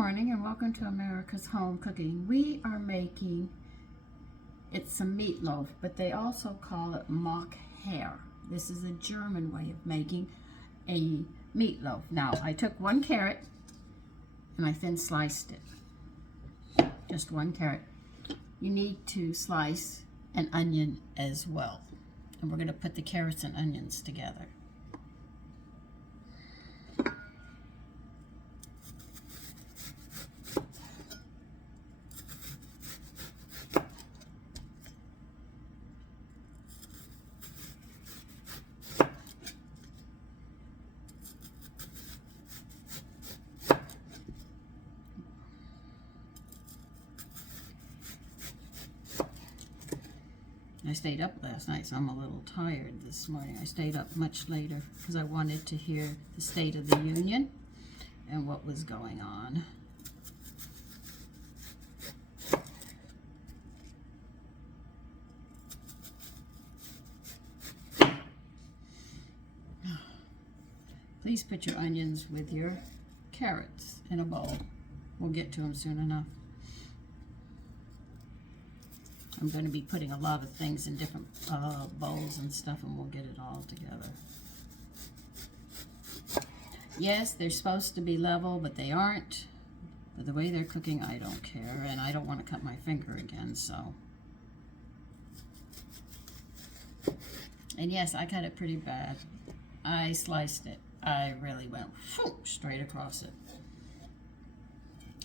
morning and welcome to America's Home Cooking. We are making, it's some meatloaf, but they also call it mock hare. This is a German way of making a meatloaf. Now, I took one carrot and I thin sliced it. Just one carrot. You need to slice an onion as well. And we're going to put the carrots and onions together. I stayed up last night, so I'm a little tired this morning. I stayed up much later because I wanted to hear the State of the Union and what was going on. Please put your onions with your carrots in a bowl. We'll get to them soon enough. I'm going to be putting a lot of things in different bowls and stuff, and we'll get it all together. Yes, they're supposed to be level, but they aren't. But the way they're cooking, I don't care, and I don't want to cut my finger again, so. And yes, I cut it pretty bad. I sliced it. I really went straight across it.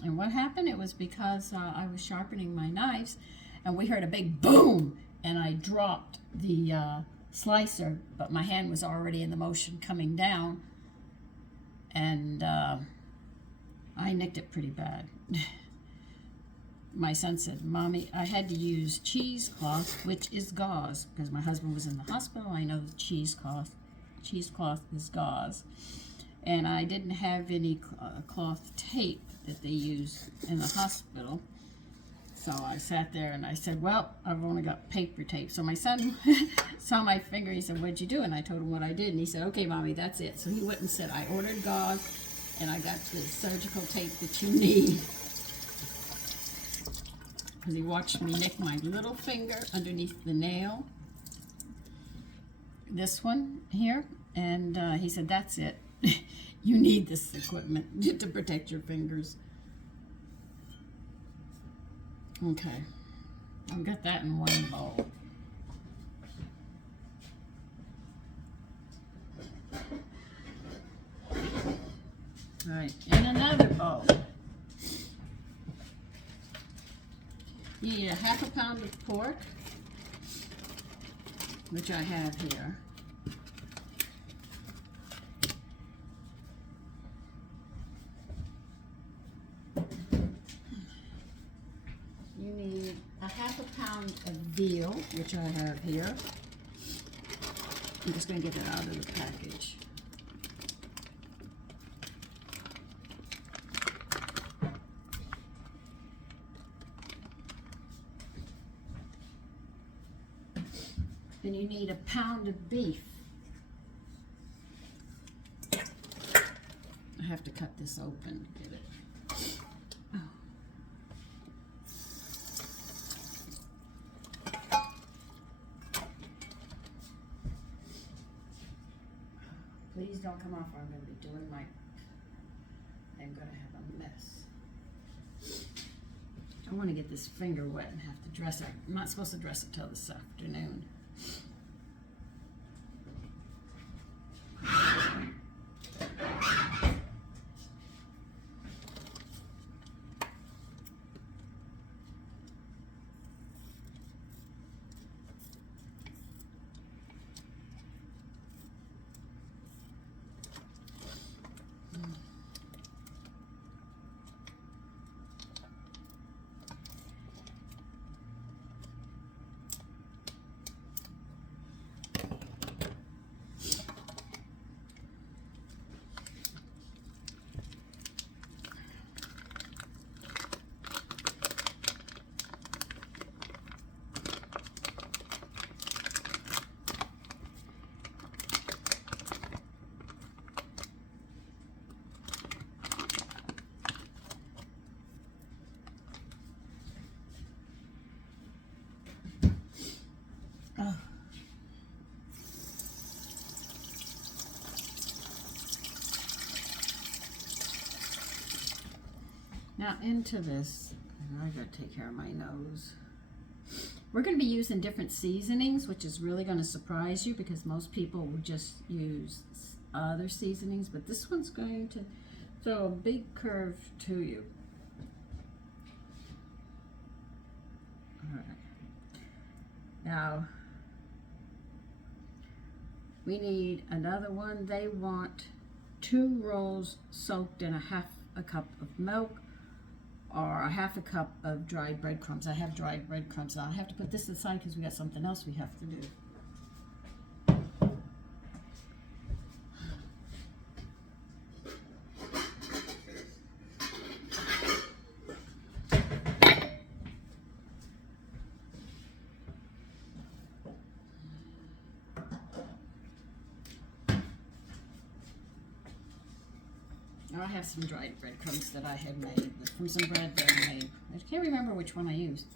And what happened? It was because I was sharpening my knives, and we heard a big boom, and I dropped the slicer, but my hand was already in the motion coming down, and I nicked it pretty bad. My son said, "Mommy, I had to use cheesecloth, which is gauze, because my husband was in the hospital. I know the cheesecloth is gauze, and I didn't have any cloth tape that they use in the hospital." So I sat there and I said, well, I've only got paper tape. So my son saw my finger. He said, what'd you do? And I told him what I did. And he said, okay, Mommy, that's it. So he went and said, I ordered gauze and I got the surgical tape that you need. Because he watched me nick my little finger underneath the nail. This one here. And he said, that's it. You need this equipment to protect your fingers. Okay, I've got that in one bowl. All right, in another bowl, you need a half a pound of pork, which I have here. You need a half a pound of veal, which I have here. I'm just going to get that out of the package. Then you need a pound of beef. I have to cut this open to get it. Please don't come off, or I'm going to be doing I'm going to have a mess. I want to get this finger wet and have to dress it. I'm not supposed to dress it till this afternoon. Now into this, I gotta take care of my nose. We're going to be using different seasonings, which is really going to surprise you because most people will just use other seasonings, but this one's going to throw a big curve to you. All right. Now, we need another one. They want 2 rolls soaked in a cup of milk, or a half a cup of dried breadcrumbs. I have dried breadcrumbs. I'll have to put this aside because we got something else we have to do. I have some dried breadcrumbs that I had made from some bread that I made. I can't remember which one I used.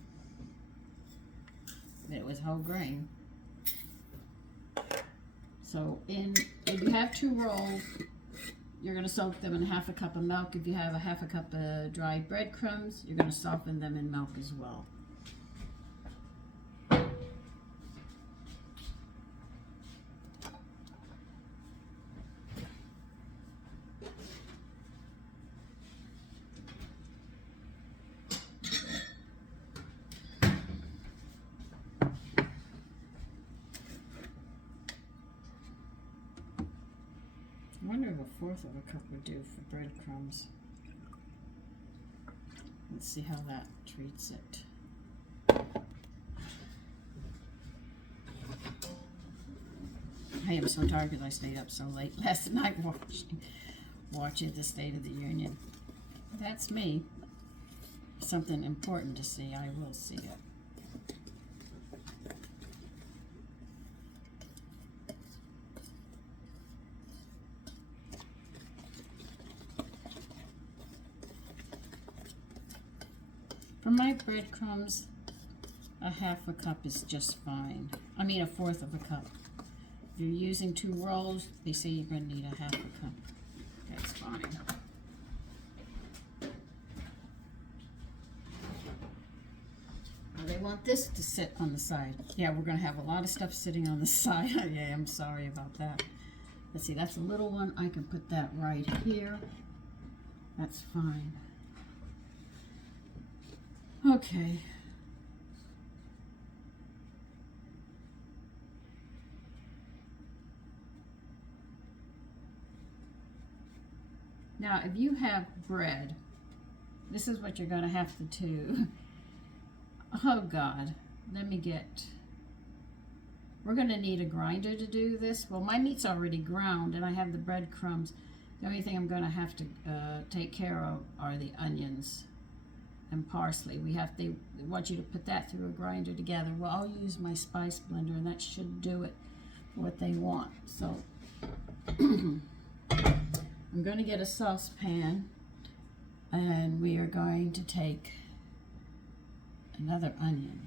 It was whole grain. So if you have 2 rolls, you're going to soak them in half a cup of milk. If you have a half a cup of dried breadcrumbs, you're going to soften them in milk as well. I wonder if a 1/4 of a cup would do for breadcrumbs. Let's see how that treats it. I am so tired because I stayed up so late last night watching the State of the Union. That's me. Something important to see, I will see it. For my breadcrumbs, a half a cup is just fine. I mean, a 1/4 of a cup. If you're using 2 rolls, they say you're going to need a half a cup. That's fine. Now they want this to sit on the side. Yeah, we're going to have a lot of stuff sitting on the side. Yeah, I'm sorry about that. Let's see, that's a little one. I can put that right here. That's fine. Okay. Now, if you have bread, this is what you're going to have to do. Oh, God. Let me get... We're going to need a grinder to do this. Well, my meat's already ground, and I have the breadcrumbs. The only thing I'm going to have to take care of are the onions and parsley. They want you to put that through a grinder together. Well, I'll use my spice blender, and that should do it for what they want. So I'm going to get a saucepan, and we are going to take another onion.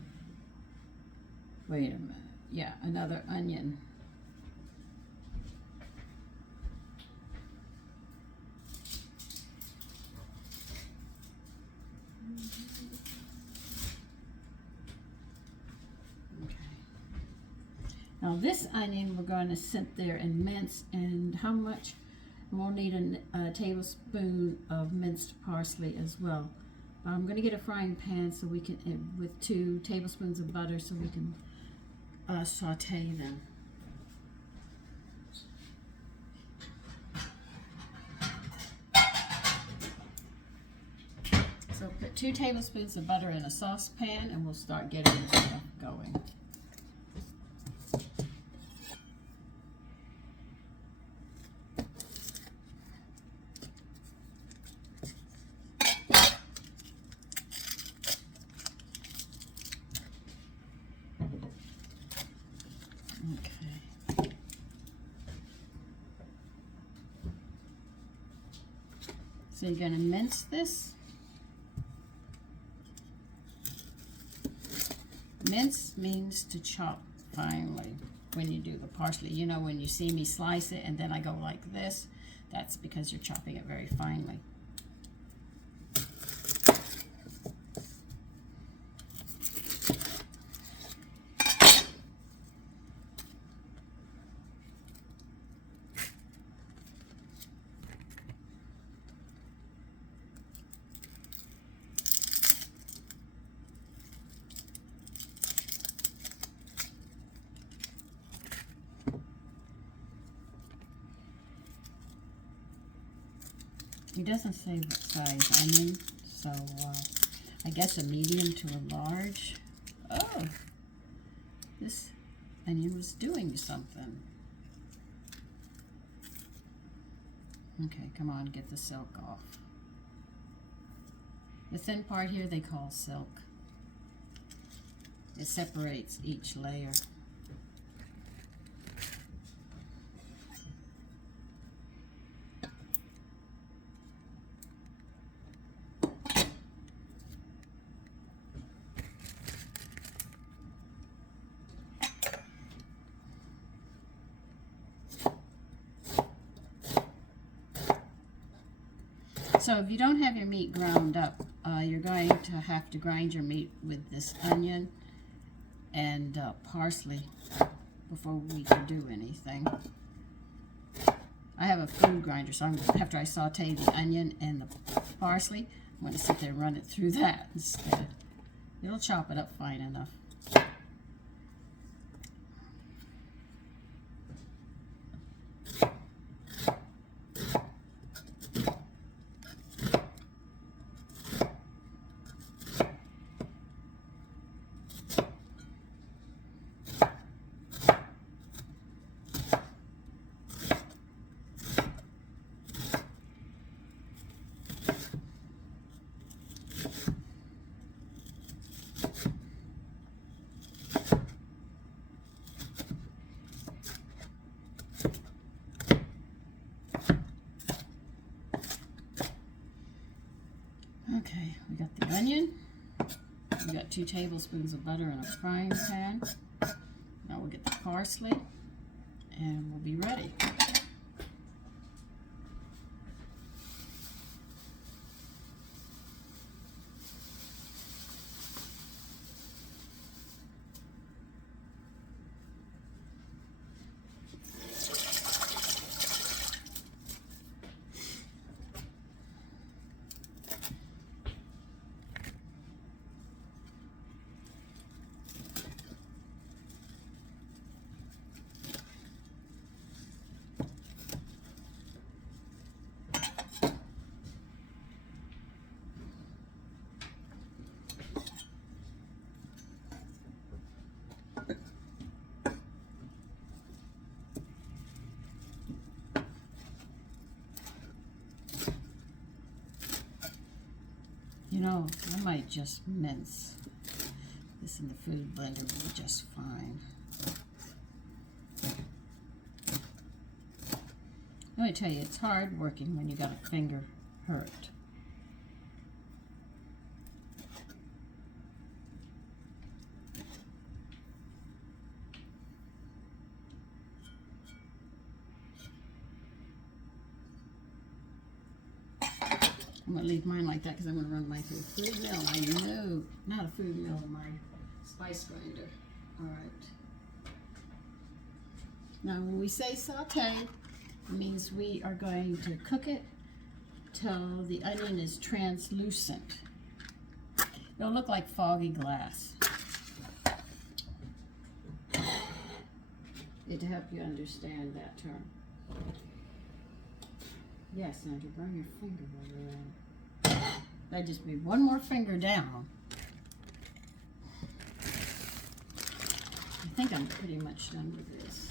Wait a minute. Yeah, another onion. Now this onion we're going to sit there and mince, and how much? We'll need a tablespoon of minced parsley as well. I'm going to get a frying pan so we can, with 2 tablespoons of butter, so we can saute them. So put 2 tablespoons of butter in a saucepan, and we'll start getting this stuff going. Okay. So you're going to mince this. Mince means to chop finely when you do the parsley. You know, when you see me slice it and then I go like this, that's because you're chopping it very finely. He doesn't say what size onion, so I guess a medium to a large. Oh, this onion was doing something. Okay, come on, get the silk off. The thin part here they call silk. It separates each layer. So if you don't have your meat ground up, you're going to have to grind your meat with this onion and parsley before we can do anything. I have a food grinder, so after I saute the onion and the parsley, I'm going to sit there and run it through that instead. It'll chop it up fine enough. Okay, we got the onion. We got 2 tablespoons of butter in a frying pan. Now we'll get the parsley and we'll be ready. You know, I might just mince this in the food blender, will be just fine. Let me tell you, it's hard working when you got a finger hurt. I'm going to leave mine like that because I'm going to run mine through a food mill. I know, not a food mill, my spice grinder. All right. Now, when we say saute, it means we are going to cook it till the onion is translucent. It'll look like foggy glass. To help you understand that term. Yes, Andrew, bring your finger over there. I just made one more finger down. I think I'm pretty much done with this.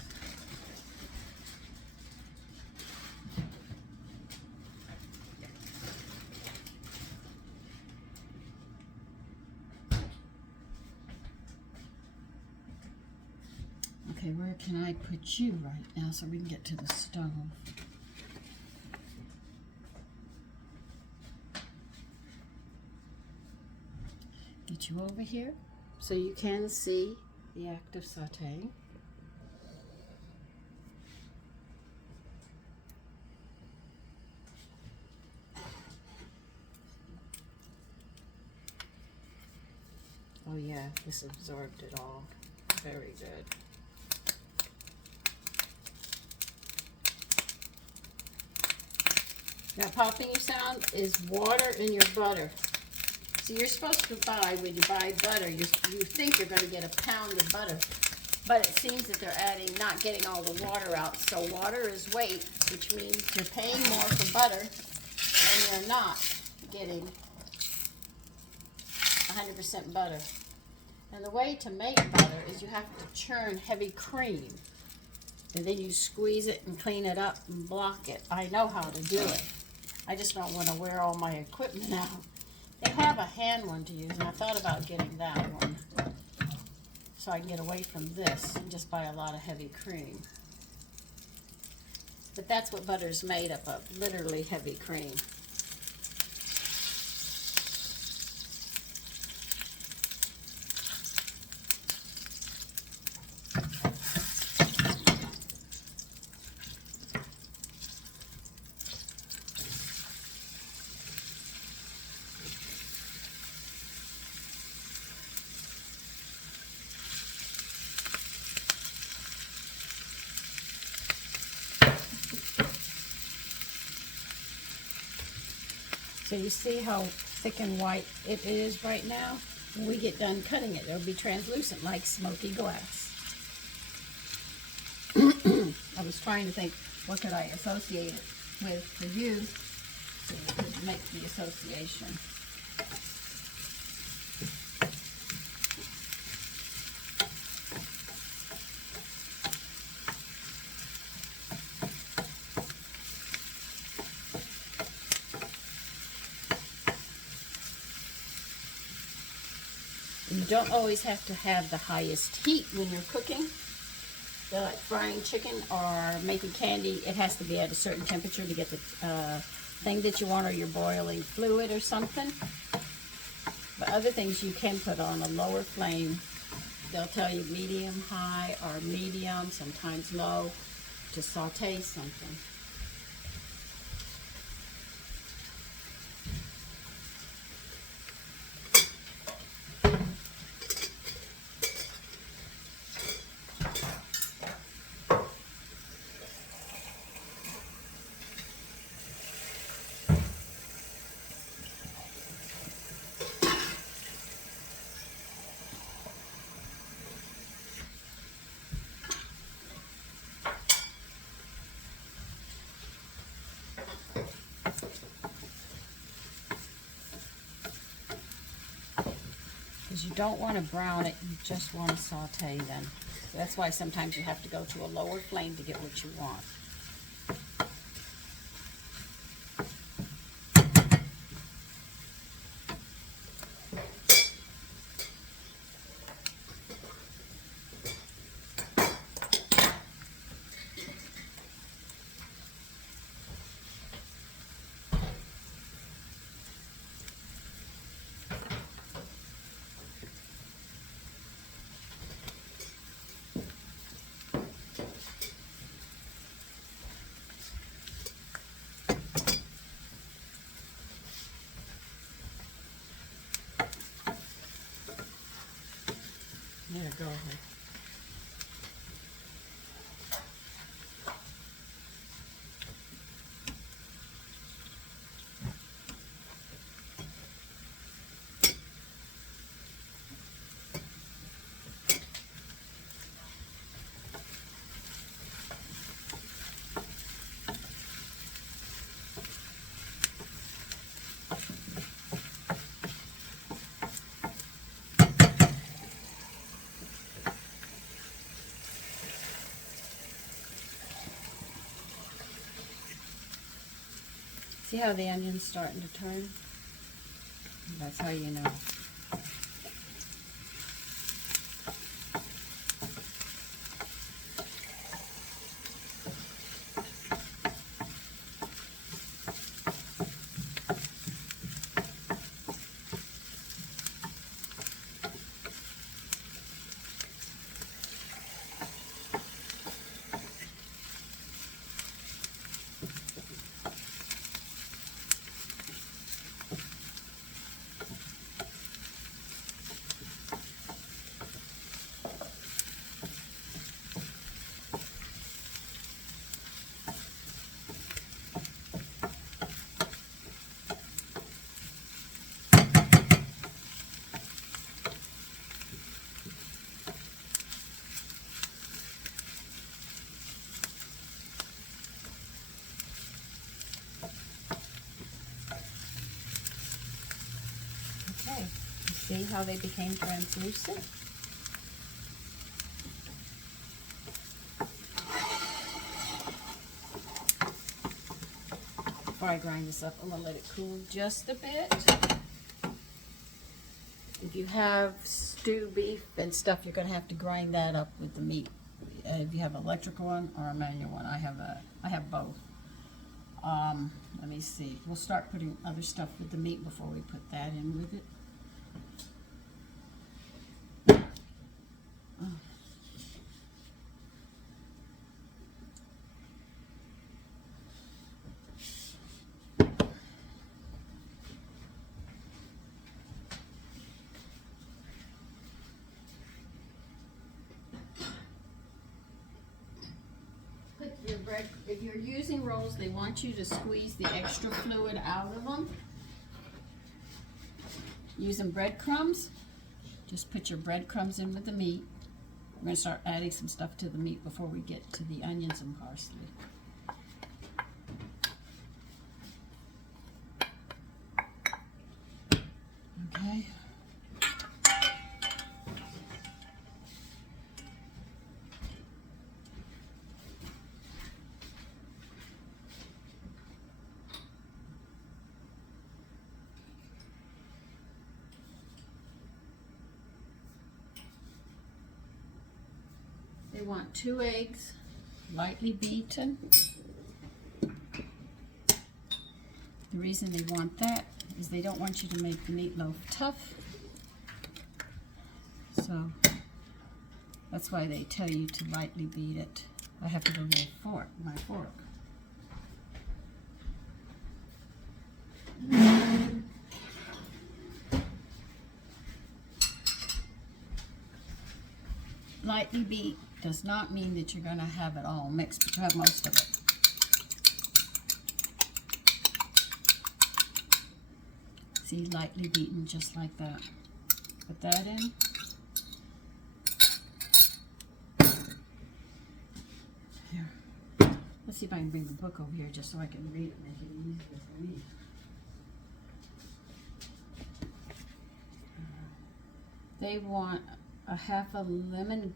Okay, where can I put you right now so we can get to the stove? Get you over here so you can see the act of sauteing. Oh yeah, this absorbed it all. Very good. That popping sound is water in your butter. So you're supposed to buy, when you buy butter, you think you're going to get a pound of butter, but it seems that they're not getting all the water out. So water is weight, which means you're paying more for butter and you're not getting 100% butter. And the way to make butter is you have to churn heavy cream. And then you squeeze it and clean it up and block it. I know how to do it. I just don't want to wear all my equipment out. They have a hand one to use, and I thought about getting that one. So I can get away from this and just buy a lot of heavy cream. But that's what butter is made up of, literally heavy cream. So you see how thick and white it is right now? When we get done cutting it, it'll be translucent like smoky glass. I was trying to think, what could I associate it with for you, so you could make the association. You don't always have to have the highest heat when you're cooking. Like frying chicken or making candy, it has to be at a certain temperature to get the thing that you want, or you're boiling fluid or something. But other things you can put on a lower flame. They'll tell you medium high or medium, sometimes low, to saute something. Because you don't want to brown it, you just want to saute them. So that's why sometimes you have to go to a lower flame to get what you want. There, go ahead. See how the onion's starting to turn? That's how you know. Okay, you see how they became translucent? Before I grind this up, I'm going to let it cool just a bit. If you have stew beef and stuff, you're going to have to grind that up with the meat. If you have an electrical one or a manual one, I have both. Let me see. We'll start putting other stuff with the meat before we put that in with it. If you're using rolls, they want you to squeeze the extra fluid out of them. Using breadcrumbs, just put your breadcrumbs in with the meat. We're going to start adding some stuff to the meat before we get to the onions and parsley. Okay. They want 2 eggs, lightly beaten. The reason they want that is they don't want you to make the meatloaf tough. So that's why they tell you to lightly beat it. I have to go get my fork. Lightly beat does not mean that you're going to have it all mixed, but you have most of it. See, lightly beaten just like that. Put that in. Here. Let's see if I can bring the book over here just so I can read it and make it easier for me. They want a half a lemon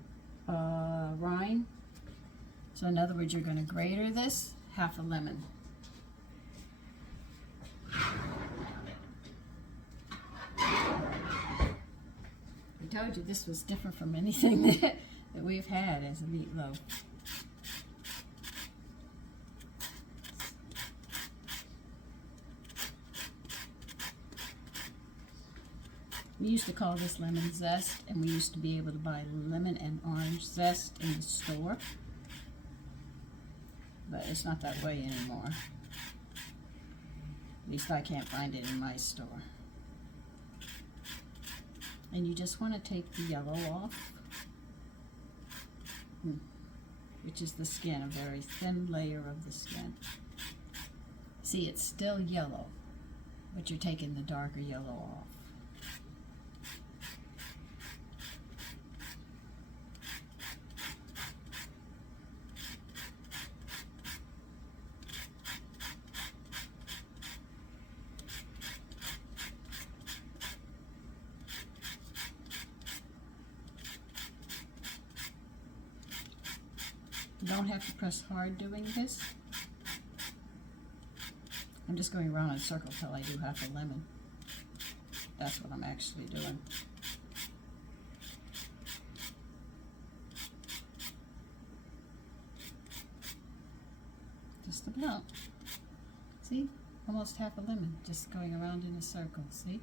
rind. So in other words, you're going to grate this half a lemon. I told you this was different from anything that we've had as a meatloaf. We used to call this lemon zest, and we used to be able to buy lemon and orange zest in the store. But it's not that way anymore. At least I can't find it in my store. And you just want to take the yellow off, which is the skin, a very thin layer of the skin. See, it's still yellow, but you're taking the darker yellow off. You don't have to press hard doing this. I'm just going around in a circle till I do half a lemon. That's what I'm actually doing. Just about. See? Almost half a lemon, just going around in a circle, see?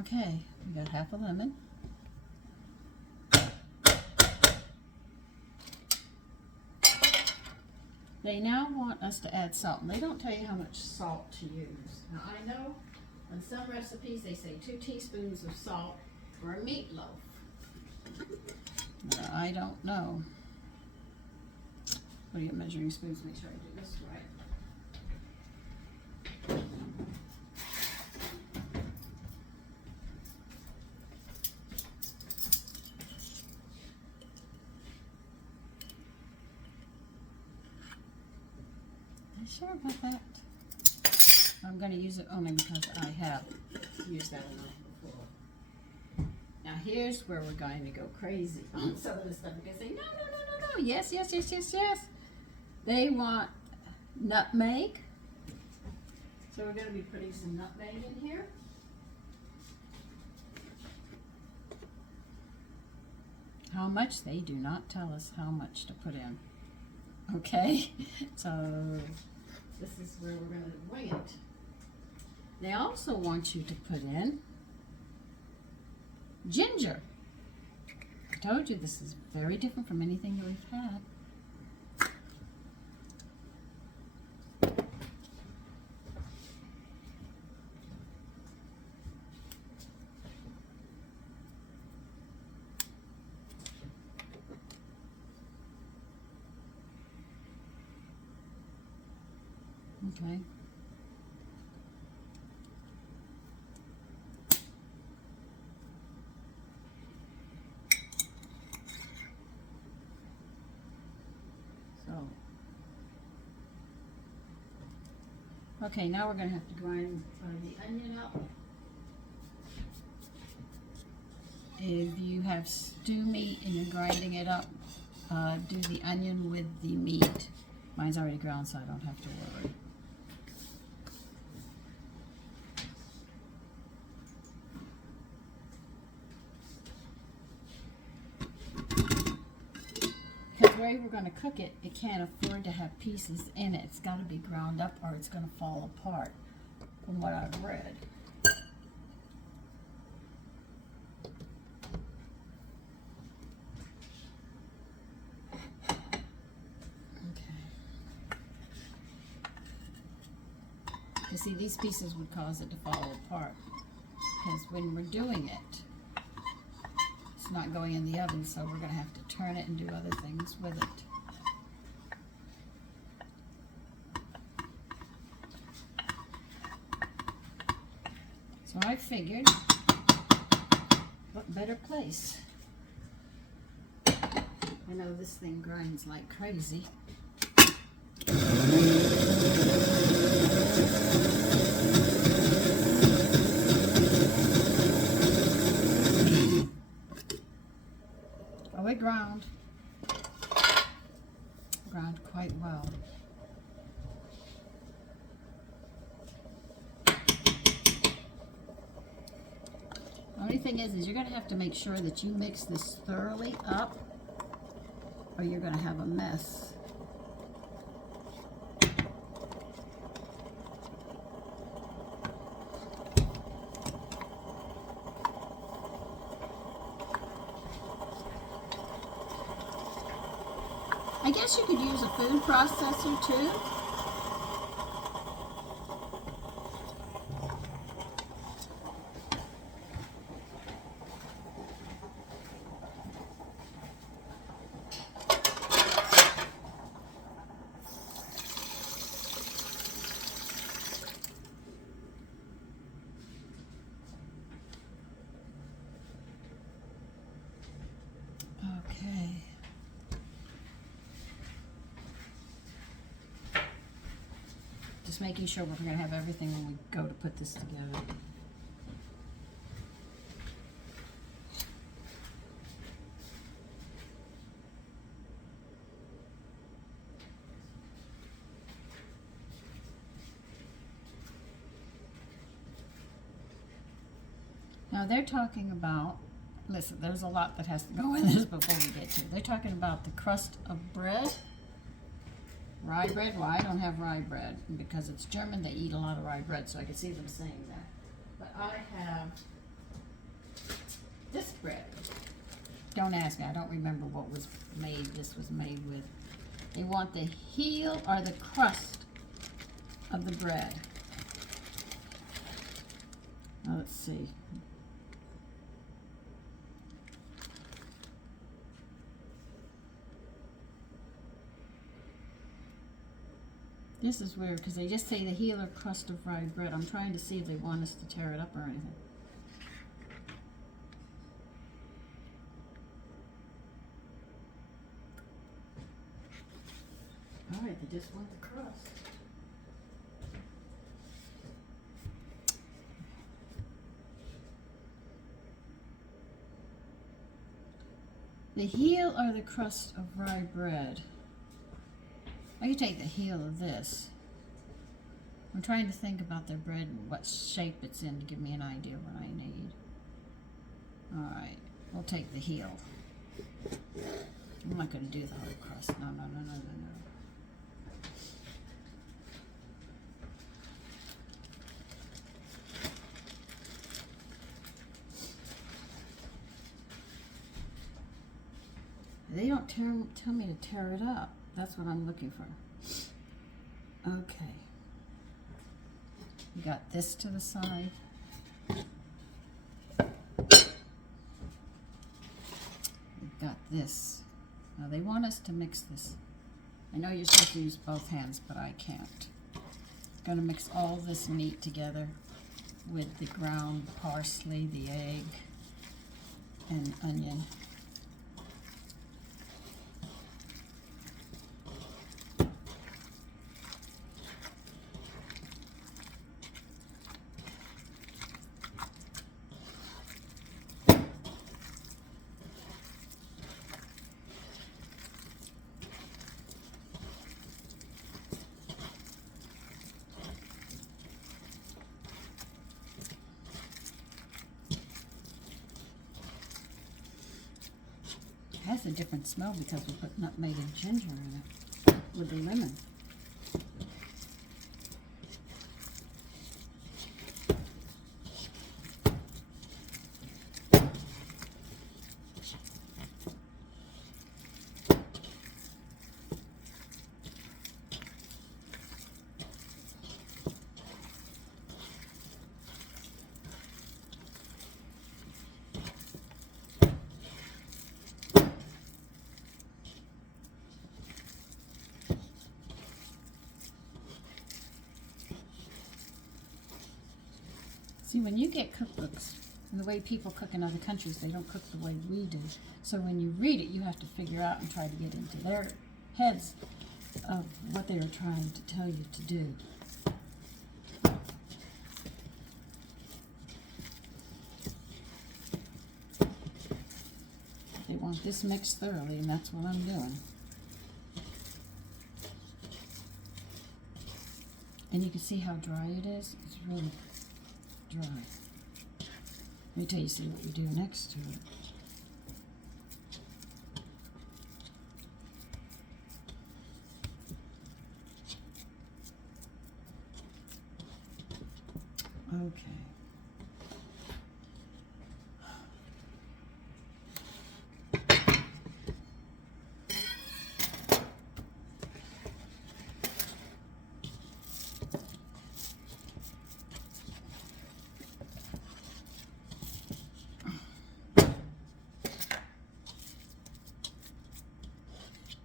Okay, we got half a lemon. They now want us to add salt, and they don't tell you how much salt to use. Now I know on some recipes they say 2 teaspoons of salt for a meatloaf. But I don't know. What do you get measuring spoons? Make sure I do this right. sure about that? I'm going to use it only because I have used that enough before. Now here's where we're going to go crazy on some of this stuff because they, no. Yes. They want nutmeg. So we're going to be putting some nutmeg in here. How much? They do not tell us how much to put in. Okay, so this is where we're going to wing it. They also want you to put in ginger. I told you this is very different from anything that we've had. Okay. So, okay, now we're going to have to grind the onion up. If you have stew meat and you're grinding it up, do the onion with the meat. Mine's already ground, so I don't have to worry. Because the way we're going to cook it, it can't afford to have pieces in it. It's got to be ground up or it's going to fall apart, from what I've read. You see, these pieces would cause it to fall apart because when we're doing it, it's not going in the oven, so we're going to have to turn it and do other things with it. So I figured, what better place? I know this thing grinds like crazy. Oh, it ground quite well. The only thing is you're going to have to make sure that you mix this thoroughly up or you're going to have a mess. I guess you could use a food processor too. Okay. Just making sure we're going to have everything when we go to put this together. Now they're talking about, listen, there's a lot that has to go in this before we get to it. They're talking about the crust of bread. Rye bread? Well, I don't have rye bread because it's German. They eat a lot of rye bread, so I can see them saying that. But I have this bread. Don't ask me. I don't remember what was made. This was made with. They want the heel or the crust of the bread. Now, let's see. This is weird because they just say the heel or crust of rye bread. I'm trying to see if they want us to tear it up or anything. All right, they just want the crust. the heel or the crust of rye bread? I could take the heel of this. I'm trying to think about their bread and what shape it's in to give me an idea of what I need. Alright, we'll take the heel. I'm not going to do the whole crust. No. They don't tell me to tear it up. That's what I'm looking for. Okay. We got this to the side. We've got this. Now they want us to mix this. I know you're supposed to use both hands, but I can't. I'm going to mix all this meat together with the ground parsley, the egg, and onion. It has a different smell because we put nutmeg and ginger in it with the lemon. See, when you get cookbooks, and the way people cook in other countries, they don't cook the way we do. So when you read it, you have to figure out and try to get into their heads of what they are trying to tell you to do. They want this mixed thoroughly, and that's what I'm doing. And you can see how dry it is. It's really dry. Let me tell you, see what we do next to it. Okay.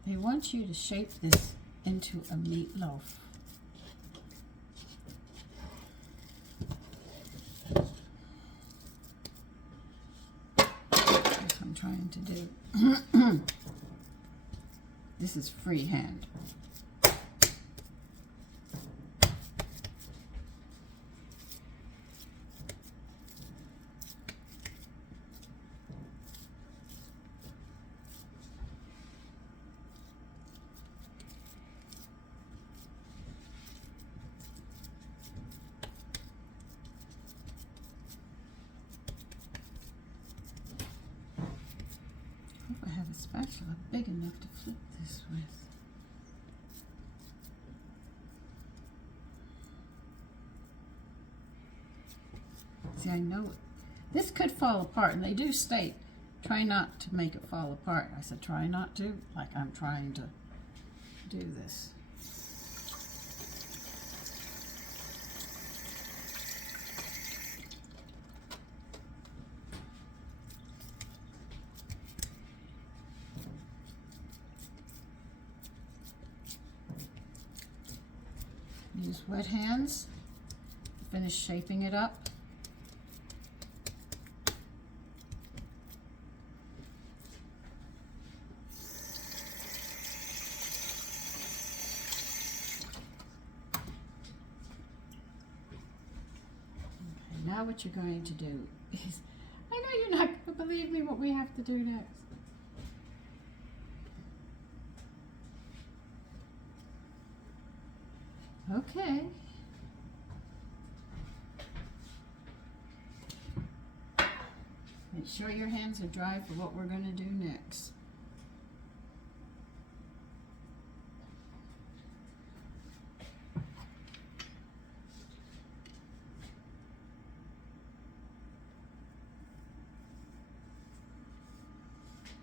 They want you to shape this into a meatloaf. That's what I'm trying to do. This is freehand. I have a spatula big enough to flip this with. See, I know it. This could fall apart, and they do state, try not to make it fall apart. I said, try not to, like I'm trying to do this. Use wet hands, finish shaping it up. Okay, now what you're going to do is, I know you're not going to believe me what we have to do next. Okay. Make sure your hands are dry for what we're going to do next.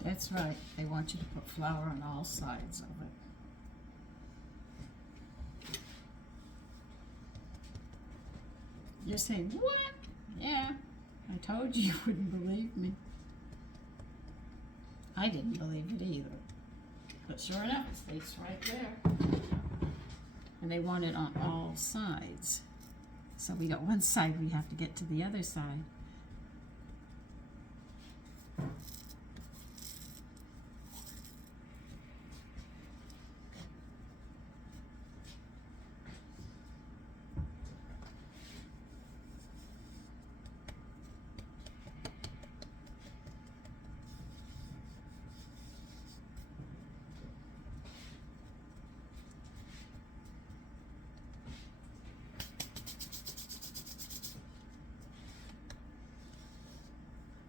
That's right. They want you to put flour on all sides of it. You're saying, what? Yeah, I told you you wouldn't believe me. I didn't believe it either. But sure enough, it stays right there. And they want it on all sides. So we got one side, we have to get to the other side.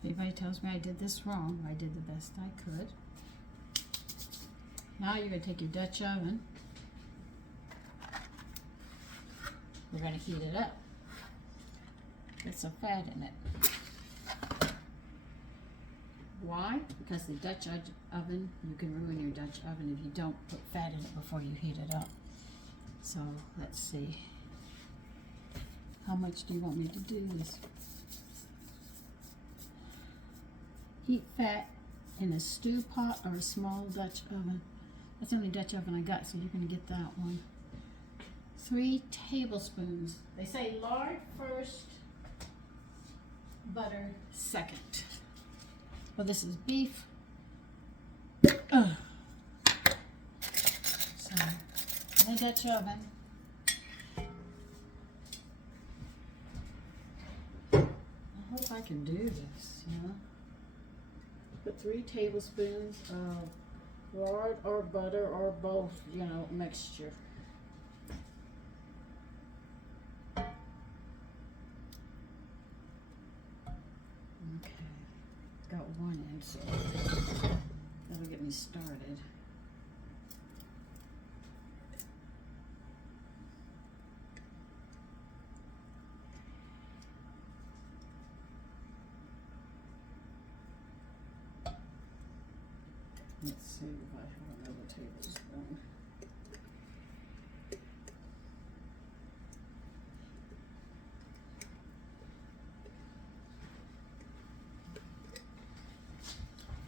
If anybody tells me I did this wrong, I did the best I could. Now you're going to take your Dutch oven. We're going to heat it up. Get some fat in it. Why? Because the Dutch oven, you can ruin your Dutch oven if you don't put fat in it before you heat it up. So let's see. How much do you want me to do this? Heat fat in a stew pot or a small Dutch oven. That's the only Dutch oven I got, so you're going to get that one. 3 tablespoons. They say lard first, butter second. Well, this is beef. So, in a Dutch oven. I hope I can do this, you know. Put 3 tablespoons of lard or butter or both, you know, mixture. Okay, got one in, so that'll get me started. Let's see if I have another tablespoon.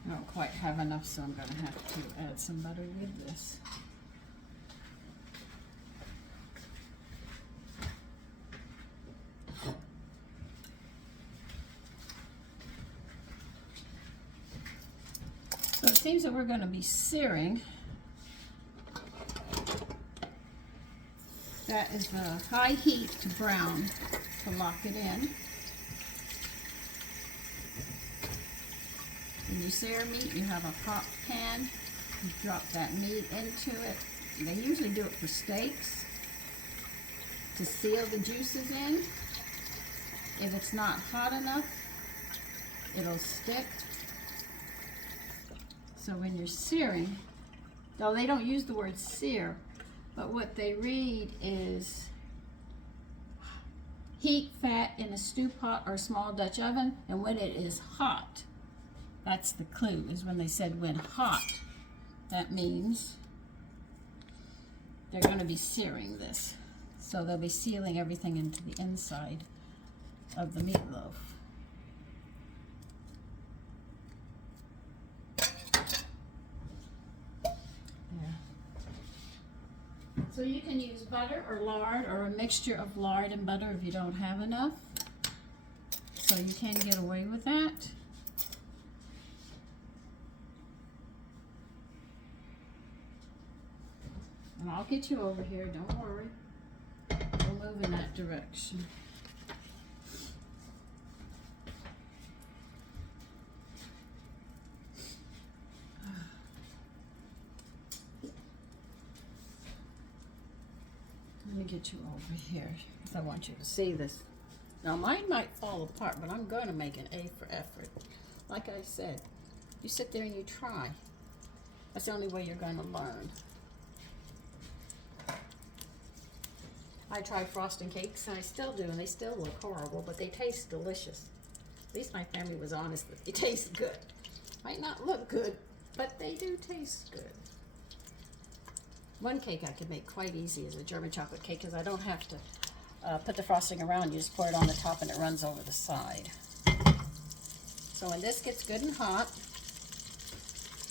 I don't quite have enough, so I'm going to have to add some butter with this. So it seems that we're going to be searing. That is the high heat to brown to lock it in. When you sear meat, you have a hot pan. You drop that meat into it. They usually do it for steaks to seal the juices in. If it's not hot enough, it'll stick. So when you're searing, though they don't use the word sear, but what they read is heat fat in a stew pot or small Dutch oven, and when it is hot. That's the clue, is when they said when hot. That means they're going to be searing this. So they'll be sealing everything into the inside of the meatloaf. So you can use butter or lard or a mixture of lard and butter if you don't have enough. So you can get away with that. And I'll get you over here, don't worry. We'll move in that direction. Let me get you over here because I want you to see this. Now mine might fall apart, but I'm going to make an A for effort. Like I said, you sit there and you try. That's the only way you're going to learn. I tried frosting cakes, and I still do, and they still look horrible, but they taste delicious. At least my family was honest that they taste good. Might not look good, but they do taste good. One cake I could make quite easy is a German chocolate cake because I don't have to put the frosting around. You just pour it on the top and it runs over the side. So when this gets good and hot,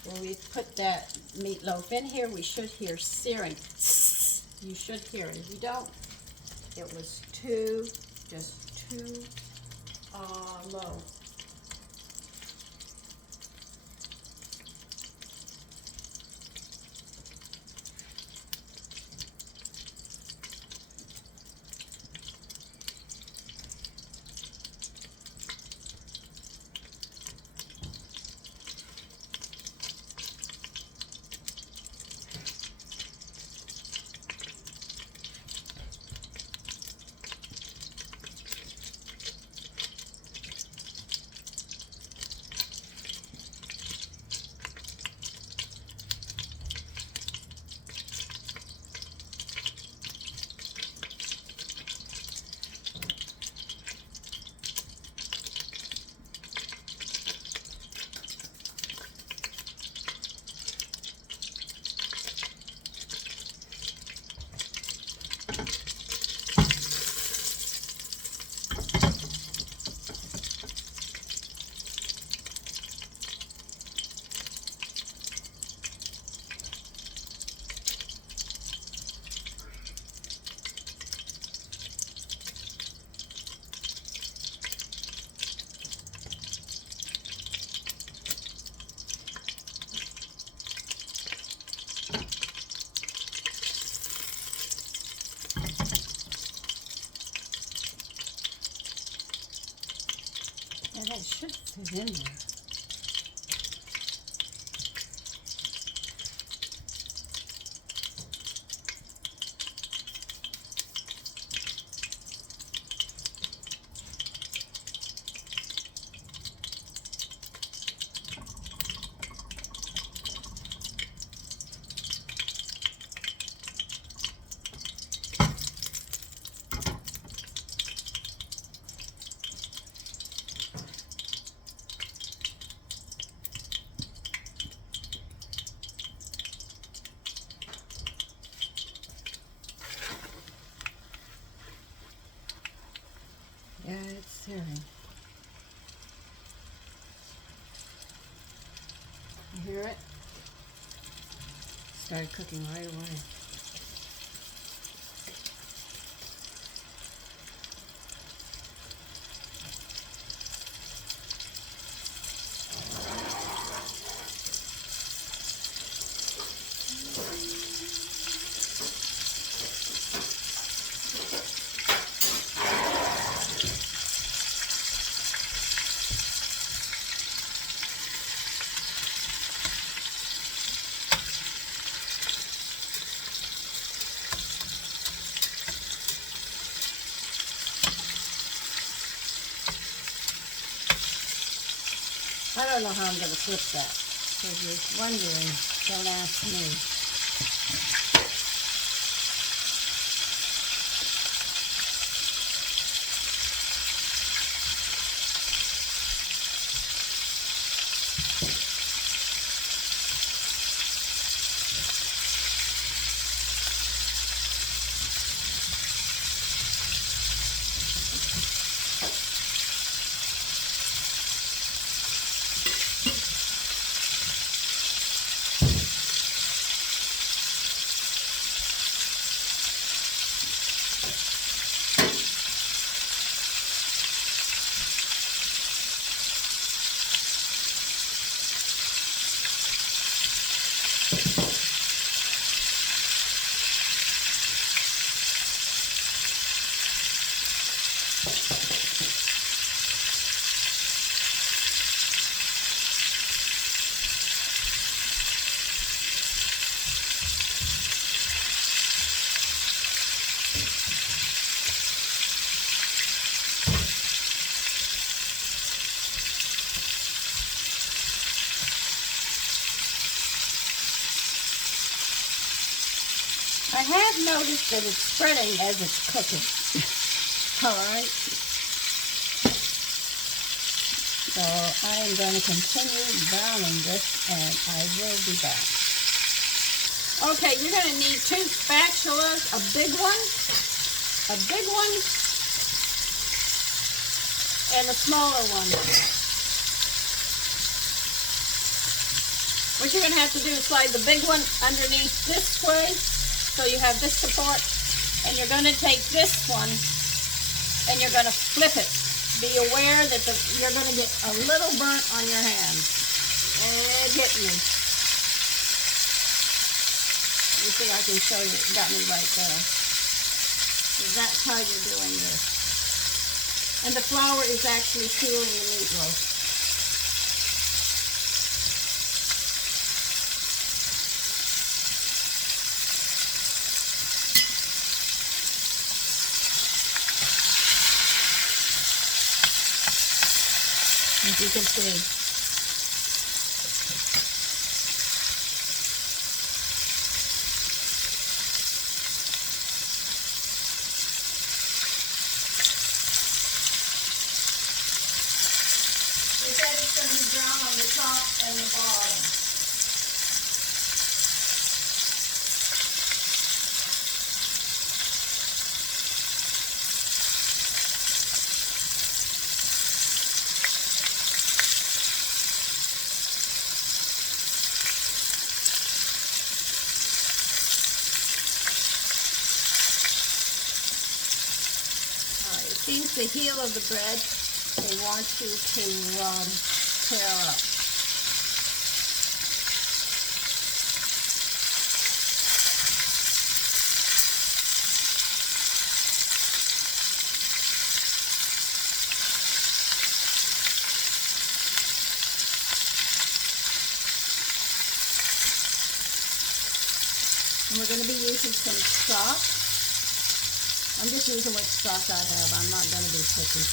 when we put that meatloaf in here, we should hear searing. You should hear it. If you don't, it was just too low. That should fit in there. Yeah, it's searing. You hear it? Started cooking right away. I don't know how I'm going to flip that. So if you're wondering, don't ask me. I have noticed that it's spreading as it's cooking. All right. So I am going to continue browning this, and I will be back. Okay, you're going to need 2 spatulas, a big one, and a smaller one. What you're going to have to do is slide the big one underneath this way, so you have this support, and you're going to take this one, and you're going to flip it. Be aware that you're going to get a little burnt on your hands. It hit me. You see, I can show you. It got me right there. So that's how you're doing this. And the flour is actually sealing the meatloaf. As you can see. They said it's going to be brown on the top and the bottom. Seems the heel of the bread, they want you to tear up. And we're going to be using some stock. I'm just using what stock I have. I'm not going to be picky.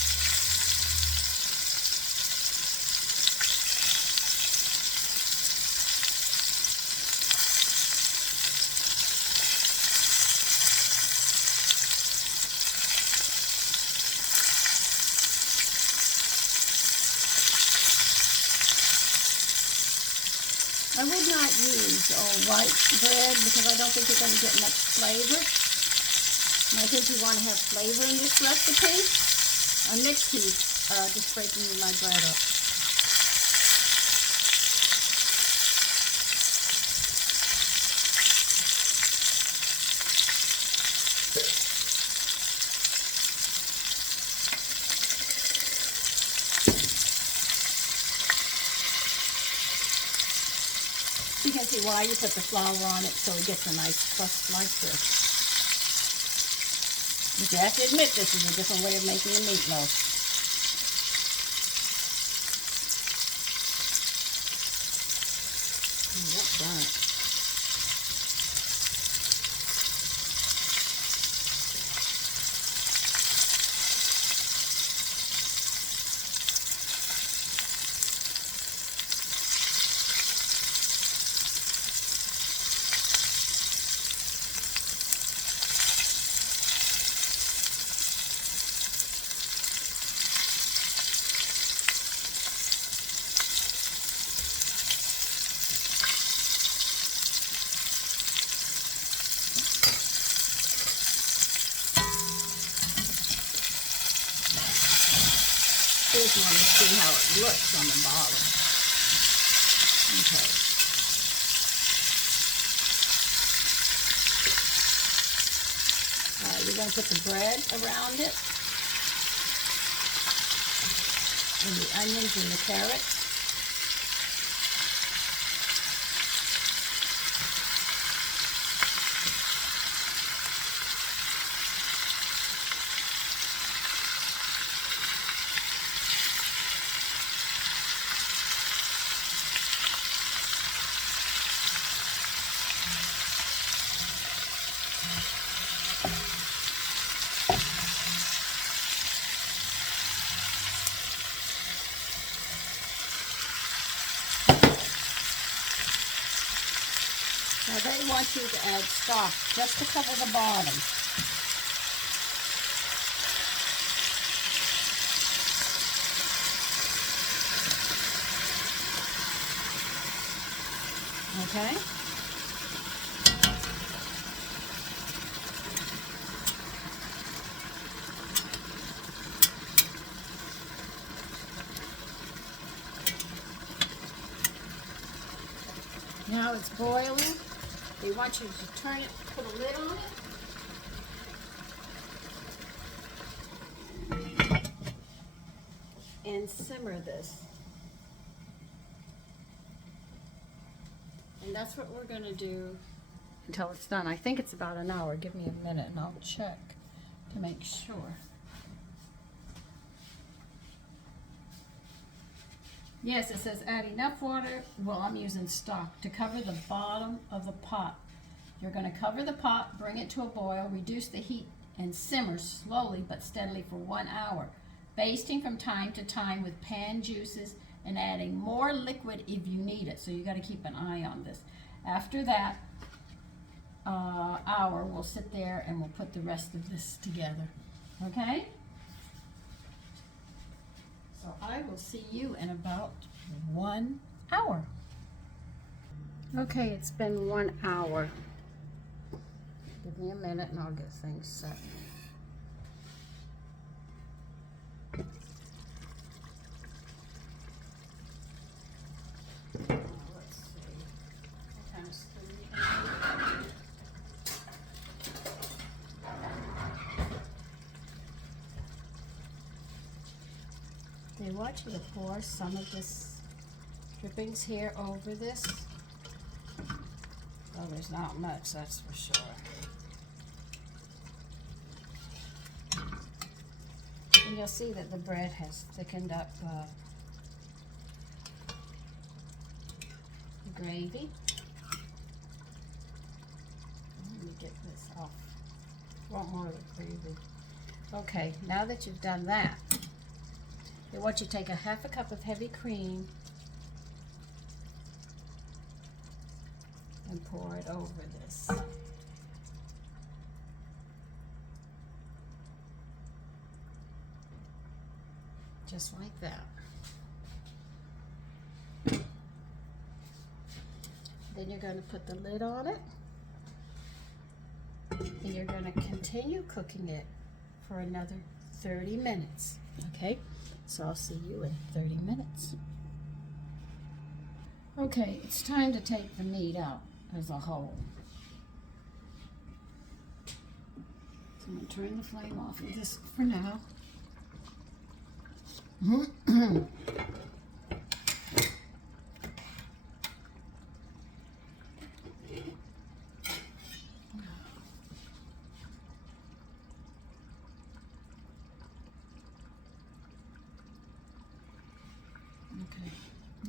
I would not use white bread because I don't think you're going to get much flavor. And I think you want to have flavor in this recipe. A mixed heat, just breaking my bread up. You can see why you put the flour on it, so it gets a nice crust like this. But you have to admit this is a different way of making a meatloaf. That's burnt. Just want to see how it looks on the bottom. Okay. You're going to put the bread around it, and the onions and the carrots. Now they want you to add stock just to cover the bottom. Okay? Now it's boiling. They want you to turn it, put a lid on it, and simmer this. And that's what we're going to do until it's done. I think it's about an hour. Give me a minute and I'll check to make sure. Yes, it says add enough water, well, I'm using stock, to cover the bottom of the pot. You're going to cover the pot, bring it to a boil, reduce the heat, and simmer slowly but steadily for 1 hour, basting from time to time with pan juices and adding more liquid if you need it. So you got to keep an eye on this. After that hour, we'll sit there and we'll put the rest of this together. Okay? So I will see you in about 1 hour. Okay, it's been 1 hour. Give me a minute and I'll get things set. Let's see. What kind of spoon? They want you to pour some of this drippings here over this. Well, there's not much, that's for sure. And you'll see that the bread has thickened up the gravy. Let me get this off. Want more of the gravy. Okay, now that you've done that, they want you to take a half a cup of heavy cream and pour it over this. Just like that. Then you're going to put the lid on it and you're going to continue cooking it for another 30 minutes. Okay? So I'll see you in 30 minutes. Okay, it's time to take the meat out as a whole. So I'm going to turn the flame off of this for now.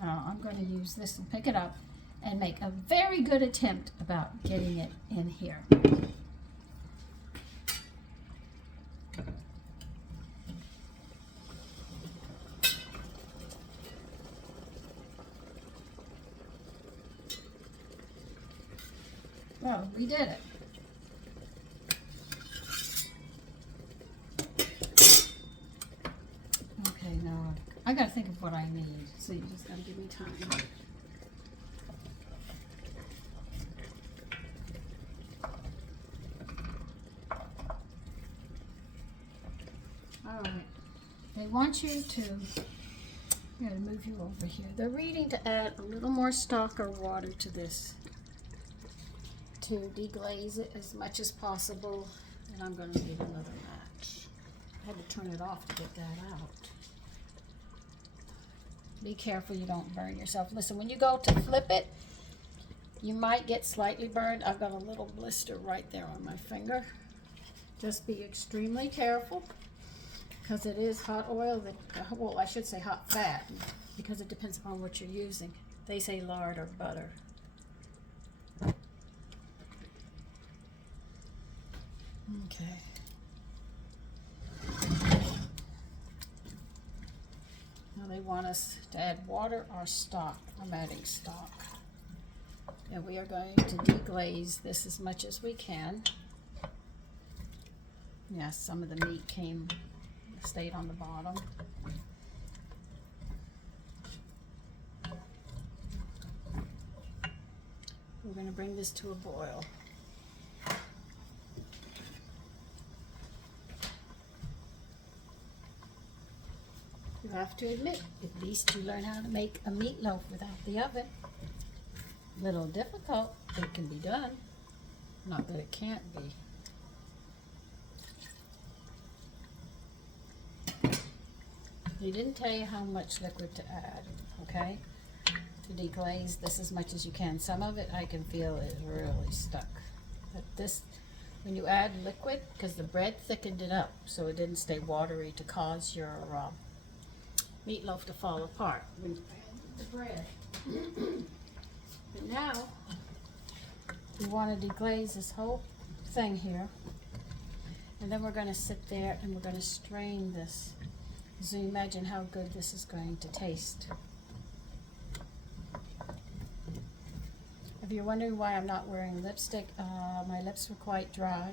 Now I'm going to use this and pick it up and make a very good attempt about getting it in here. Well, we did it. Okay, now I gotta think of what I need, so you just gotta give me time. Alright, they want you to, I'm gonna move you over here. They're reading to add a little more stock or water to this to deglaze it as much as possible, and I'm gonna need another match. I had to turn it off to get that out. Be careful you don't burn yourself. Listen, when you go to flip it, you might get slightly burned. I've got a little blister right there on my finger. Just be extremely careful because it is hot oil, that, well, I should say hot fat, because it depends upon what you're using. They say lard or butter. Okay. Now they want us to add water or stock. I'm adding stock. And we are going to deglaze this as much as we can. Yes, some of the meat stayed on the bottom. We're going to bring this to a boil. You have to admit, at least you learn how to make a meatloaf without the oven. A little difficult, but it can be done. Not that it can't be. He didn't tell you how much liquid to add, okay? To deglaze this as much as you can. Some of it I can feel is really stuck. But this, when you add liquid, because the bread thickened it up so it didn't stay watery to cause your meatloaf to fall apart when you add the bread. But now, we want to deglaze this whole thing here. And then we're going to sit there and we're going to strain this. So you imagine how good this is going to taste. If you're wondering why I'm not wearing lipstick, my lips were quite dry.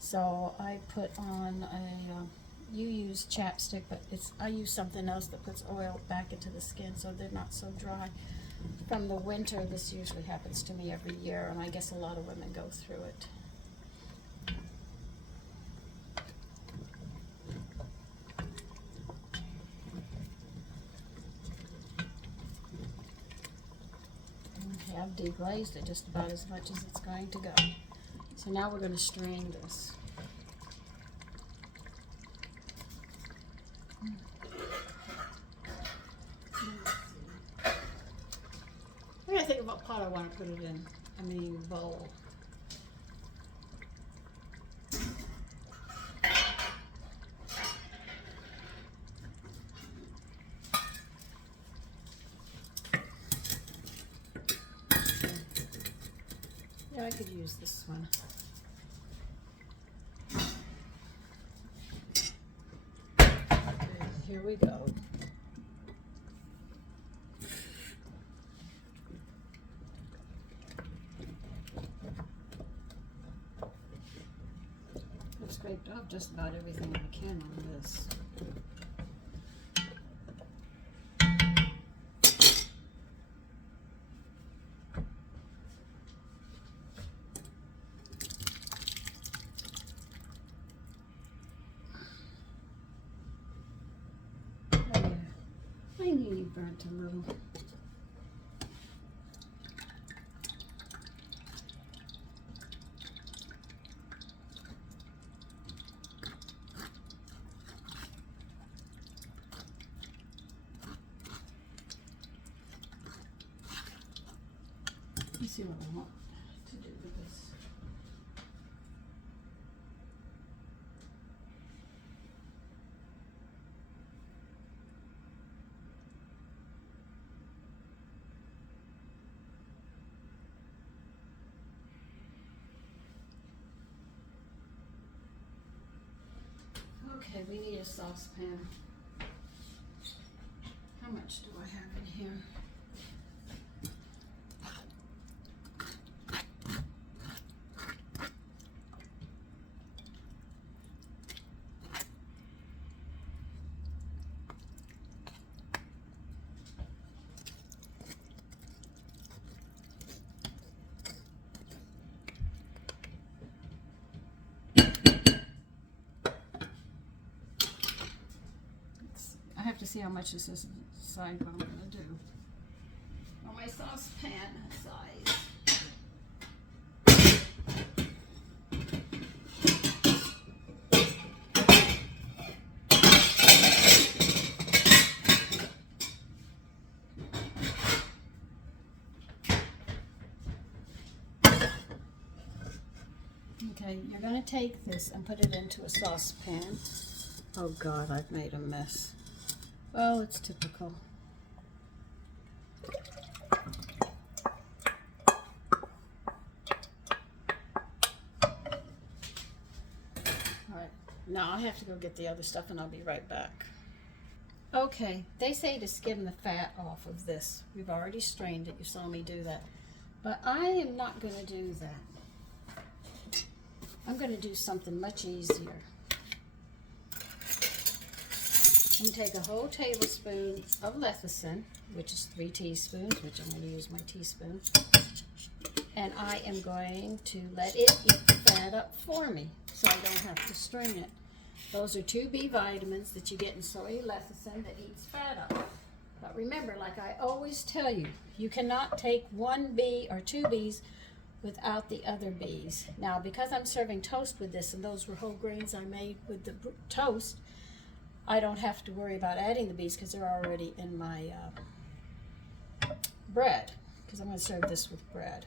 So I put on a, you use chapstick, but I use something else that puts oil back into the skin so they're not so dry. From the winter, this usually happens to me every year, and I guess a lot of women go through it. Okay, I've deglazed it just about as much as it's going to go. So now we're going to strain this. I gotta think of what pot I want to put it in. I mean, bowl. Yeah, I could use this one. Okay, here we go. I've scraped off just about everything I can on this. I knew you burnt a little. Let's see what I want to do with this. Okay, we need a saucepan. How much do I have in here? I have to see how much this is decide what I'm going to do. On my saucepan size. Okay, you're going to take this and put it into a saucepan. Oh God, I've made a mess. Well, it's typical. Alright, now I have to go get the other stuff and I'll be right back. Okay, they say to skim the fat off of this. We've already strained it, you saw me do that. But I am not going to do that. I'm going to do something much easier. I'm going to take a whole tablespoon of lecithin, which is 3 teaspoons, which I'm going to use my teaspoon. And I am going to let it eat the fat up for me, so I don't have to strain it. Those are 2 B vitamins that you get in soy lecithin that eats fat up. But remember, like I always tell you, you cannot take 1 B or 2 Bs without the other Bs. Now, because I'm serving toast with this, and those were whole grains I made with the toast, I don't have to worry about adding the Bs because they're already in my bread, because I'm going to serve this with bread.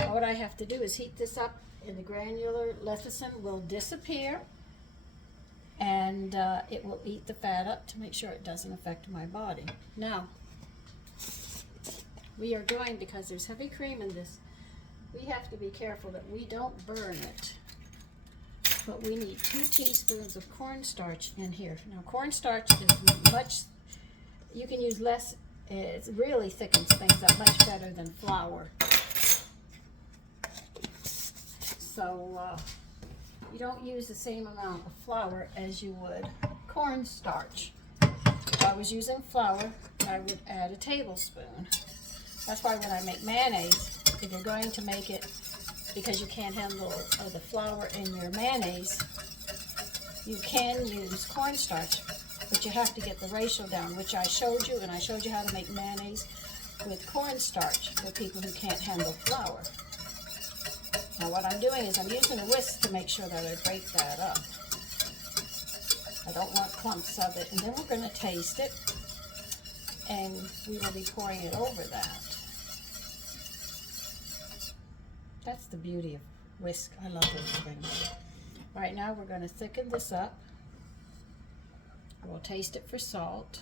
All what I have to do is heat this up, and the granular lecithin will disappear, and it will eat the fat up to make sure it doesn't affect my body. Now, we are going, because there's heavy cream in this, we have to be careful that we don't burn it. But we need 2 teaspoons of cornstarch in here. Now, cornstarch is much, you can use less, it really thickens things up much better than flour. So you don't use the same amount of flour as you would cornstarch. If I was using flour, I would add a tablespoon. That's why when I make mayonnaise, if you're going to make it, because you can't handle the flour in your mayonnaise, you can use cornstarch, but you have to get the ratio down, which I showed you, and I showed you how to make mayonnaise with cornstarch for people who can't handle flour. Now what I'm doing is I'm using a whisk to make sure that I break that up. I don't want clumps of it. And then we're going to taste it, and we will be pouring it over that. That's the beauty of whisk. I love those things. Right now we're going to thicken this up. We'll taste it for salt.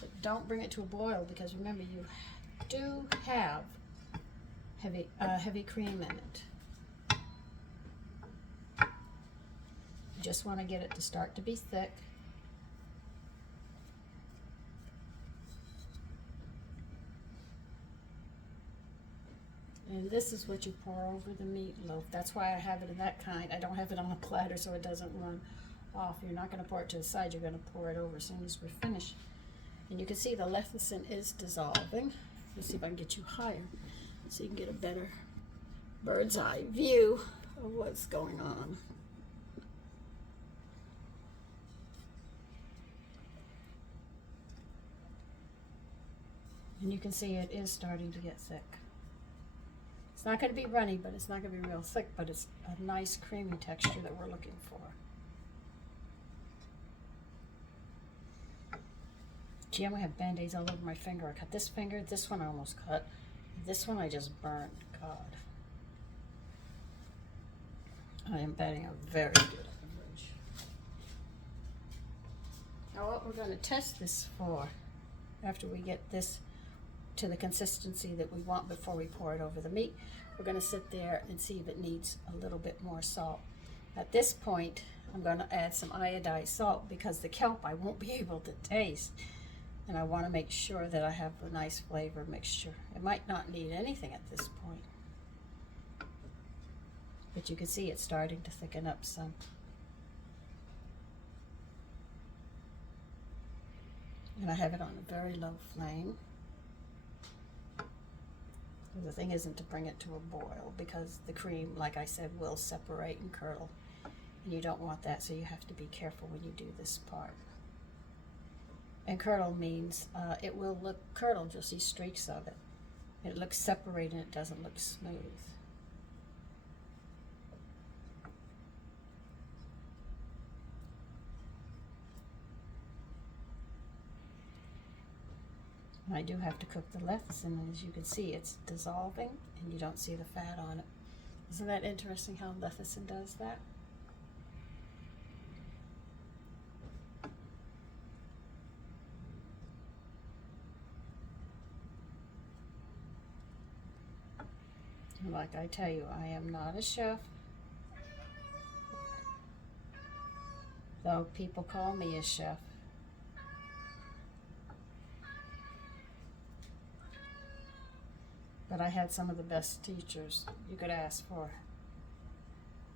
But don't bring it to a boil, because remember, you do have heavy cream in it. You just want to get it to start to be thick. And this is what you pour over the meatloaf. That's why I have it in that kind. I don't have it on a platter so it doesn't run off. You're not going to pour it to the side. You're going to pour it over as soon as we're finished. And you can see the lecithin is dissolving. Let's see if I can get you higher so you can get a better bird's eye view of what's going on. And you can see it is starting to get thick. It's not going to be runny, but it's not going to be real thick, but it's a nice creamy texture that we're looking for. Gee, I'm going to have Band-Aids all over my finger. I cut this finger, this one I almost cut. This one I just burned. God. I am batting a very good average. Now what we're going to test this for, after we get this to the consistency that we want before we pour it over the meat, we're going to sit there and see if it needs a little bit more salt. At this point, I'm going to add some iodized salt, because the kelp I won't be able to taste. And I want to make sure that I have a nice flavor mixture. It might not need anything at this point. But you can see it's starting to thicken up some. And I have it on a very low flame. The thing isn't to bring it to a boil, because the cream, like I said, will separate and curdle. And you don't want that, so you have to be careful when you do this part. And curdle means it will look curdled. You'll see streaks of it. It looks separated and it doesn't look smooth. And I do have to cook the lecithin, and as you can see, it's dissolving and you don't see the fat on it. Isn't that interesting how lecithin does that? Like I tell you, I am not a chef, though people call me a chef. But I had some of the best teachers you could ask for.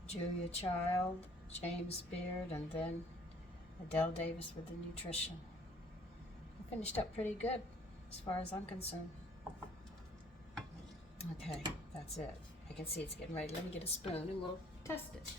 Julia Child, James Beard, and then Adele Davis with the nutrition. I finished up pretty good as far as I'm concerned. Okay, that's it. I can see it's getting ready. Let me get a spoon and we'll test it.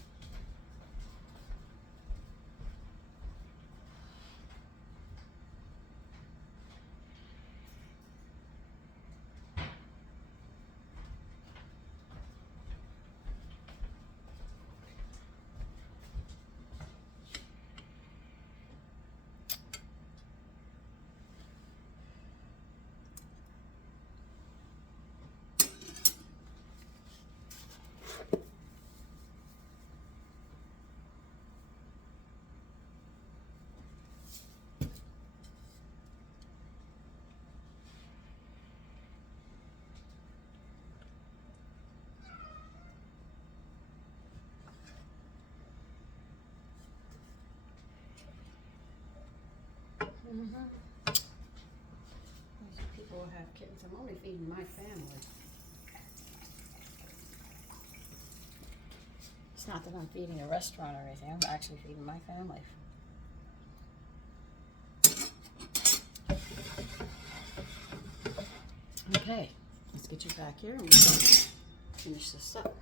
Those people who have kittens. I'm only feeding my family. It's not that I'm feeding a restaurant or anything. I'm actually feeding my family. Okay, let's get you back here and we'll finish this up.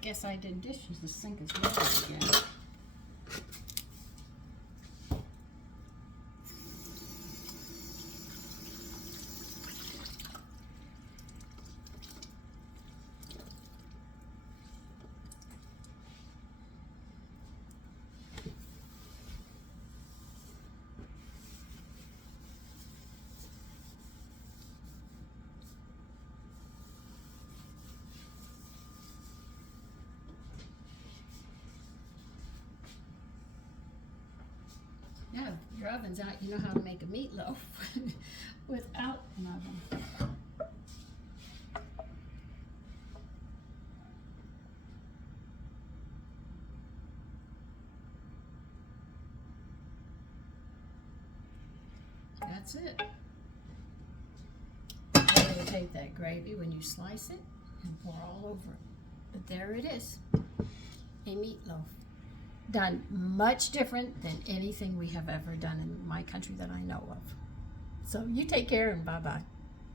Guess I did dishes. The sink is dirty again. Yeah, your oven's out. You know how to make a meatloaf without an oven. That's it. Irritate that gravy when you slice it and pour all over it. But there it is, a meatloaf. Done much different than anything we have ever done in my country that I know of. So you take care and bye-bye.